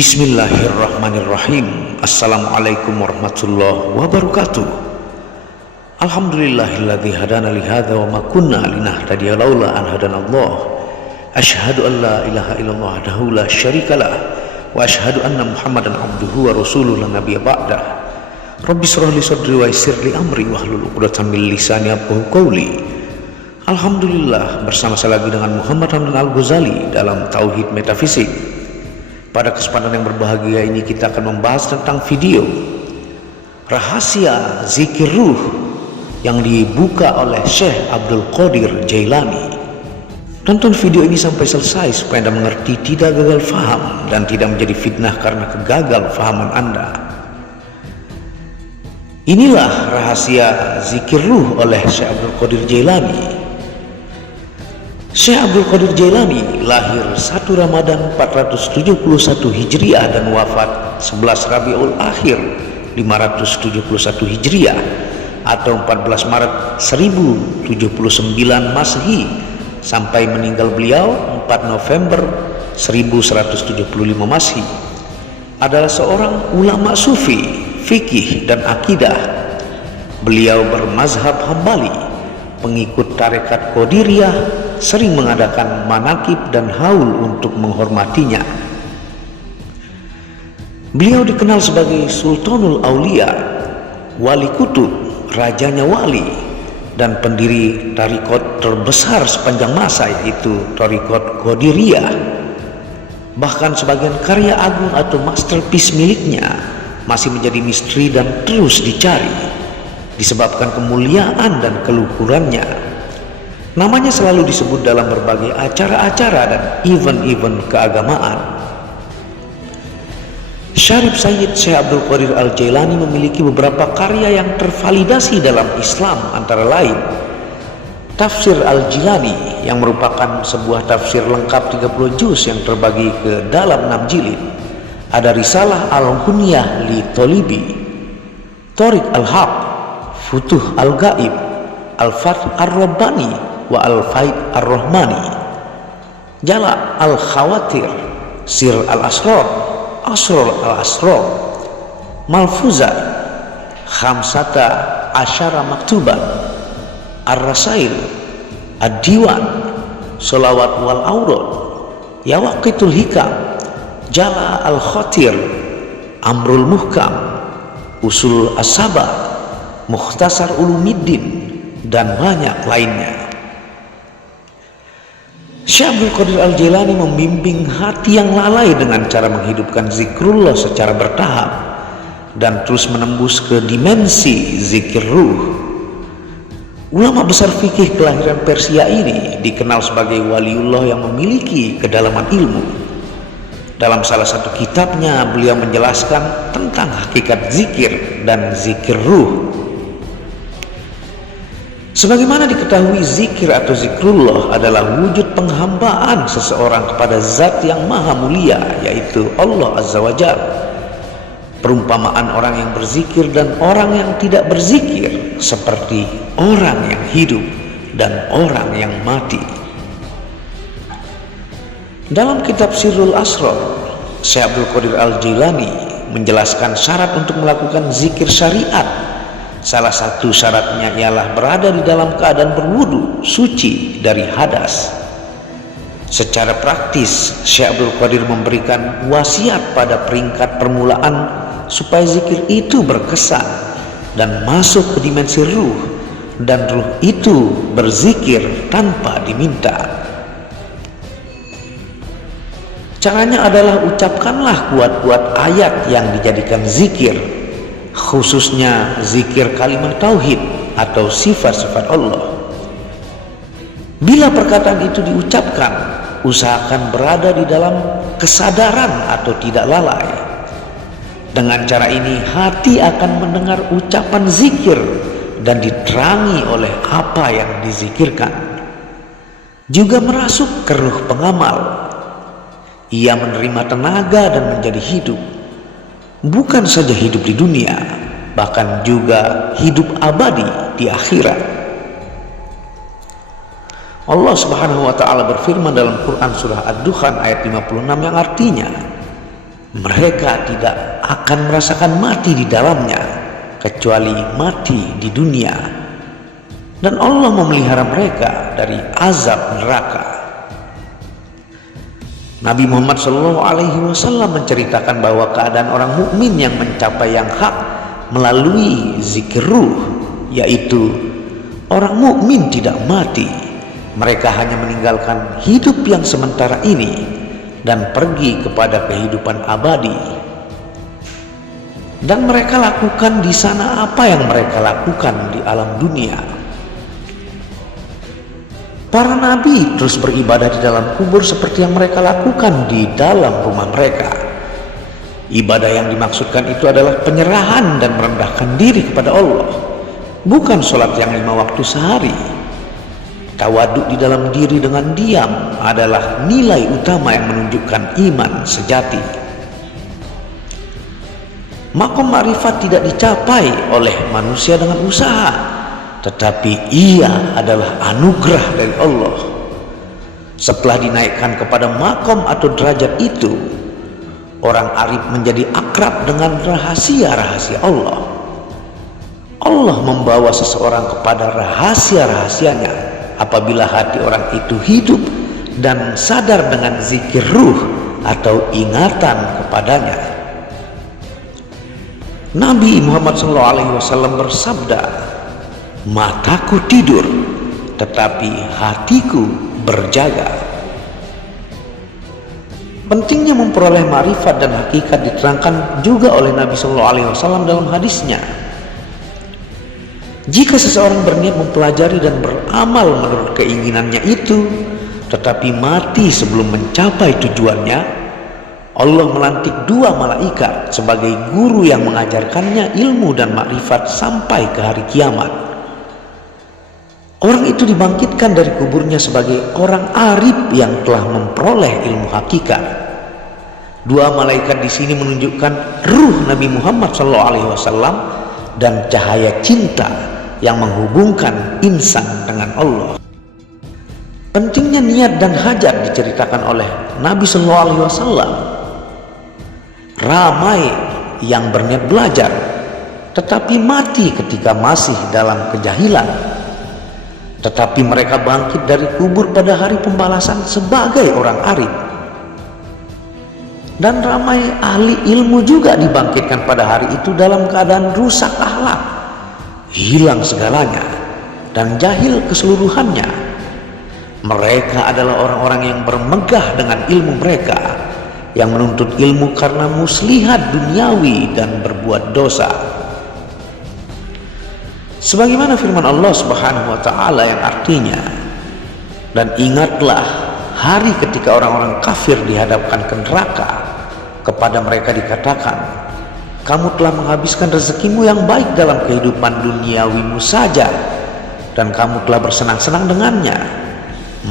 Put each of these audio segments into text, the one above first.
Bismillahirrahmanirrahim. Assalamualaikum warahmatullahi wabarakatuh. Alhamdulillahilladzi hadana li hadza wa ma kunna linahtadiya laula an hadanallah. Asyhadu an la ilaha illallah wahdahu la syarikalah wa asyhadu anna Muhammadan abduhu wa rasuluhu la nabiyya ba'dah. Rabbi shrah li sadri wa yassir li amri wahlul 'uqdatam min lisani yafqahu qawli. Alhamdulillah, bersama saya lagi dengan Muhammad Hamdan Al-Ghazali dalam Tauhid Metafisik. Pada kesempatan yang berbahagia ini kita akan membahas tentang video rahasia zikir ruh yang dibuka oleh Syekh Abdul Qadir Jailani. Tonton video ini sampai selesai supaya Anda mengerti, tidak gagal faham dan tidak menjadi fitnah karena kegagal fahaman Anda. Inilah rahasia zikir ruh oleh Syekh Abdul Qadir Jailani. Syekh Abdul Qadir Jailani lahir 1 Ramadan 471 Hijriah dan wafat 11 Rabiul Akhir 571 Hijriah atau 14 Maret 1079 Masehi sampai meninggal beliau 4 November 1175 Masehi. Adalah seorang ulama sufi, fikih dan akidah. Beliau bermazhab Hambali, pengikut tarekat Qadiriyah, sering mengadakan manakib dan haul untuk menghormatinya. Beliau dikenal sebagai Sultanul Aulia, wali kutub, rajanya wali, dan pendiri tarekat terbesar sepanjang masa, yaitu tarekat Qadiriyah. Bahkan sebagian karya agung atau masterpiece miliknya masih menjadi misteri dan terus dicari disebabkan kemuliaan dan keluhurannya. Namanya selalu disebut dalam berbagai acara-acara dan event-event keagamaan. Syarif Sayyid Syekh Abdul Qadir Al-Jailani memiliki beberapa karya yang tervalidasi dalam Islam, antara lain Tafsir Al-Jilani yang merupakan sebuah tafsir lengkap 30 juz yang terbagi ke dalam 6 jilid. Ada Risalah Al-Hunyah li Tolibi, Thoriq Al-Haq, Futuh Al-Gaib, Al-Fath Ar-Rabbani wa Al-Faid Ar-Rahmani, Jala Al-Khawatir, Sir Al-Asrar, Asrar Al-Asrar, Malfuzat, Khamsata Asyara Maktuban, Ar-Rasail, Ad-Diwan, Sholawat wal Aurad, Yawaqitul Hikam, Jala Al-Khatir, Amrul Muhkam, Usul As-Sabar, Mukhtasar Ulumiddin, dan banyak lainnya. Syekh Abdul Qadir Al-Jailani membimbing hati yang lalai dengan cara menghidupkan zikrullah secara bertahap dan terus menembus ke dimensi zikir ruh. Ulama besar fikih kelahiran Persia ini dikenal sebagai waliullah yang memiliki kedalaman ilmu. Dalam salah satu kitabnya beliau menjelaskan tentang hakikat zikir dan zikir ruh. Sebagaimana diketahui, zikir atau zikrullah adalah wujud penghambaan seseorang kepada zat yang maha mulia, yaitu Allah Azza wa Jalla. Perumpamaan orang yang berzikir dan orang yang tidak berzikir seperti orang yang hidup dan orang yang mati. Dalam kitab Sirrul Asrar, Syekh Abdul Qadir Al-Jailani menjelaskan syarat untuk melakukan zikir syariat. Salah satu syaratnya ialah berada di dalam keadaan berwudu, suci dari hadas. Secara praktis, Syekh Abdul Qadir memberikan wasiat pada peringkat permulaan supaya zikir itu berkesan dan masuk ke dimensi ruh, dan ruh itu berzikir tanpa diminta. Caranya adalah ucapkanlah kuat-kuat ayat yang dijadikan zikir, khususnya zikir kalimat tauhid atau sifat-sifat Allah. Bila perkataan itu diucapkan, usahakan berada di dalam kesadaran atau tidak lalai. Dengan cara ini hati akan mendengar ucapan zikir dan diterangi oleh apa yang dizikirkan. Juga merasuk ke ruh pengamal. Ia menerima tenaga dan menjadi hidup. Bukan saja hidup di dunia, bahkan juga hidup abadi di akhirat. Allah Subhanahu wa taala berfirman dalam Quran surah Ad-Dukhan ayat 56 yang artinya, Mereka tidak akan merasakan mati di dalamnya kecuali mati di dunia, dan Allah memelihara mereka dari azab neraka. Nabi Muhammad SAW menceritakan bahwa keadaan orang mukmin yang mencapai yang hak melalui zikir ruh, yaitu orang mukmin tidak mati. Mereka hanya meninggalkan hidup yang sementara ini dan pergi kepada kehidupan abadi. Dan mereka lakukan di sana apa yang mereka lakukan di alam dunia. Para nabi terus beribadah di dalam kubur seperti yang mereka lakukan di dalam rumah mereka. Ibadah yang dimaksudkan itu adalah penyerahan dan merendahkan diri kepada Allah, bukan sholat yang 5 waktu sehari. Tawaduk di dalam diri dengan diam adalah nilai utama yang menunjukkan iman sejati. Maqam ma'rifat tidak dicapai oleh manusia dengan usaha, tetapi ia adalah anugerah dari Allah. Setelah dinaikkan kepada maqam atau derajat itu, orang arif menjadi akrab dengan rahasia-rahasia Allah. Allah membawa seseorang kepada rahasia-rahasianya apabila hati orang itu hidup dan sadar dengan zikir ruh atau ingatan kepadanya. Nabi Muhammad SAW bersabda, "Mataku tidur, tetapi hatiku berjaga." Pentingnya memperoleh ma'rifat dan hakikat diterangkan juga oleh Nabi SAW dalam hadisnya. Jika seseorang berniat mempelajari dan beramal menurut keinginannya itu, tetapi mati sebelum mencapai tujuannya, Allah melantik 2 malaikat sebagai guru yang mengajarkannya ilmu dan makrifat sampai ke hari kiamat. Orang itu dibangkitkan dari kuburnya sebagai orang arif yang telah memperoleh ilmu hakikat. 2 malaikat di sini menunjukkan ruh Nabi Muhammad SAW dan cahaya cinta yang menghubungkan insan dengan Allah. Pentingnya niat dan hajat diceritakan oleh Nabi SAW. Ramai yang berniat belajar tetapi mati ketika masih dalam kejahilan, tetapi mereka bangkit dari kubur pada hari pembalasan sebagai orang arif. Dan ramai ahli ilmu juga dibangkitkan pada hari itu dalam keadaan rusak akhlak, hilang segalanya, dan jahil keseluruhannya. Mereka adalah orang-orang yang bermegah dengan ilmu mereka, yang menuntut ilmu karena muslihat duniawi dan berbuat dosa. Sebagaimana firman Allah Subhanahu wa taala yang artinya, "Dan ingatlah hari ketika orang-orang kafir dihadapkan ke neraka, kepada mereka dikatakan, kamu telah menghabiskan rezekimu yang baik dalam kehidupan duniawimu saja, dan kamu telah bersenang-senang dengannya.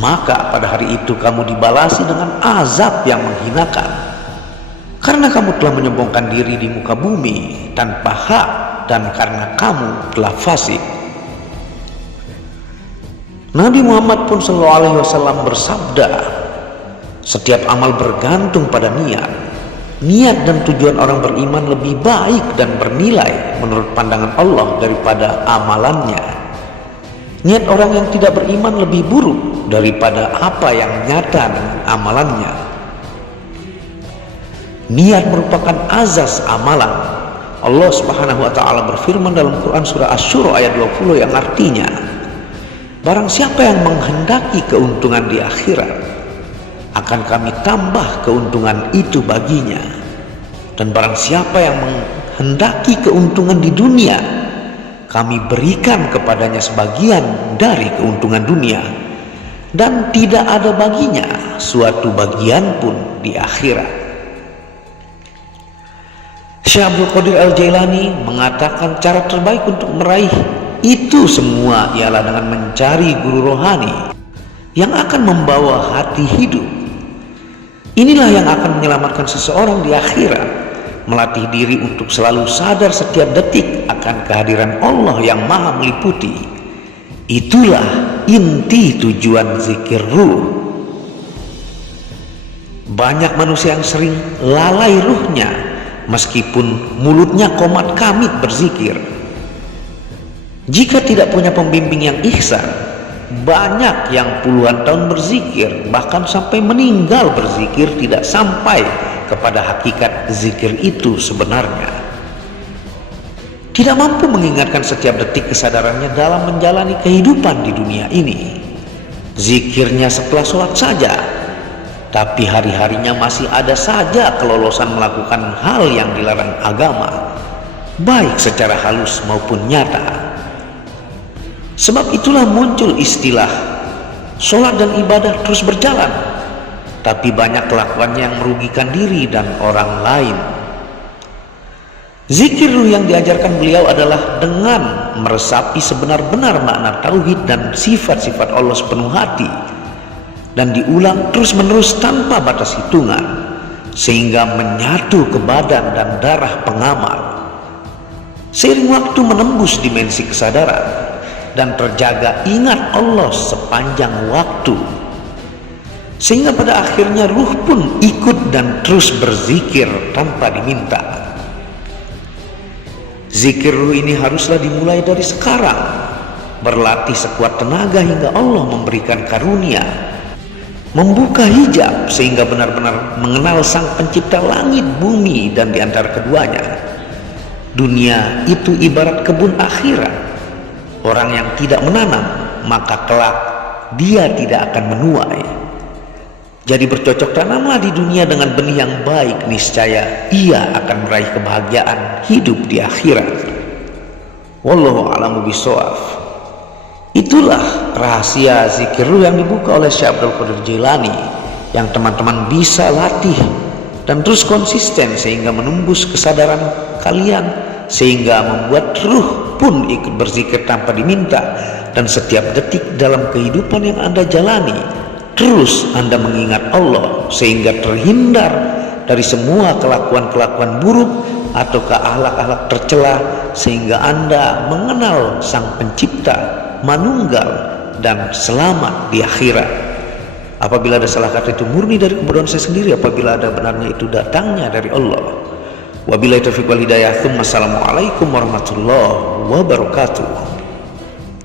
Maka pada hari itu kamu dibalasi dengan azab yang menghinakan, karena kamu telah menyombongkan diri di muka bumi tanpa hak, dan karena kamu telah fasik." Nabi Muhammad pun SAW bersabda, "Setiap amal bergantung pada niat. Niat dan tujuan orang beriman lebih baik dan bernilai menurut pandangan Allah daripada amalannya. Niat orang yang tidak beriman lebih buruk daripada apa yang nyata dengan amalannya." Niat merupakan azas amalan. Allah Subhanahu wa taala berfirman dalam Quran surah Asy-Syura ayat 20 yang artinya, "Barang siapa yang menghendaki keuntungan di akhirat, akan kami tambah keuntungan itu baginya. Dan barang siapa yang menghendaki keuntungan di dunia, kami berikan kepadanya sebagian dari keuntungan dunia, dan tidak ada baginya suatu bagian pun di akhirat." Syekh Abdul Qadir Al-Jailani mengatakan cara terbaik untuk meraih itu semua ialah dengan mencari guru rohani yang akan membawa hati hidup. Inilah yang akan menyelamatkan seseorang di akhirat, melatih diri untuk selalu sadar setiap detik akan kehadiran Allah yang maha meliputi. Itulah inti tujuan zikir ruh. Banyak manusia yang sering lalai ruhnya meskipun mulutnya komat kamit berzikir. Jika tidak punya pembimbing yang ihsan, banyak yang puluhan tahun berzikir, bahkan sampai meninggal berzikir, tidak sampai kepada hakikat zikir itu sebenarnya. Tidak mampu mengingatkan setiap detik kesadarannya dalam menjalani kehidupan di dunia ini. Zikirnya setelah sholat saja, tapi hari-harinya masih ada saja kelolosan melakukan hal yang dilarang agama, baik secara halus maupun nyata. Sebab itulah muncul istilah sholat dan ibadah terus berjalan, tapi banyak kelakuannya yang merugikan diri dan orang lain. Zikir yang diajarkan beliau adalah dengan meresapi sebenar-benar makna tauhid dan sifat-sifat Allah sepenuh hati, dan diulang terus-menerus tanpa batas hitungan, sehingga menyatu ke badan dan darah pengamal. Seiring waktu menembus dimensi kesadaran dan terjaga ingat Allah sepanjang waktu, sehingga pada akhirnya ruh pun ikut dan terus berzikir tanpa diminta. Zikir ruh ini haruslah dimulai dari sekarang, berlatih sekuat tenaga hingga Allah memberikan karunia, membuka hijab sehingga benar-benar mengenal Sang Pencipta langit, bumi, dan di antara keduanya. Dunia itu ibarat kebun akhirat. Orang yang tidak menanam, maka kelak dia tidak akan menuai. Jadi bercocok tanamlah di dunia dengan benih yang baik, niscaya ia akan meraih kebahagiaan hidup di akhirat. Wallahu a'lamu bishawab. Itulah rahasia zikir ruh yang dibuka oleh Syekh Abdul Qadir Jailani, yang teman-teman bisa latih dan terus konsisten sehingga menembus kesadaran kalian, sehingga membuat ruh pun ikut berzikir tanpa diminta, dan setiap detik dalam kehidupan yang Anda jalani terus Anda mengingat Allah, sehingga terhindar dari semua kelakuan-kelakuan buruk atau akhlak-akhlak tercela, sehingga Anda mengenal Sang Pencipta manunggal dan selamat di akhirat. Apabila ada salah kata itu murni dari kebodohan saya sendiri, apabila ada benarnya itu datangnya dari Allah. Wabillahi taufiq wal hidayah. Assalamualaikum warahmatullahi wabarakatuh.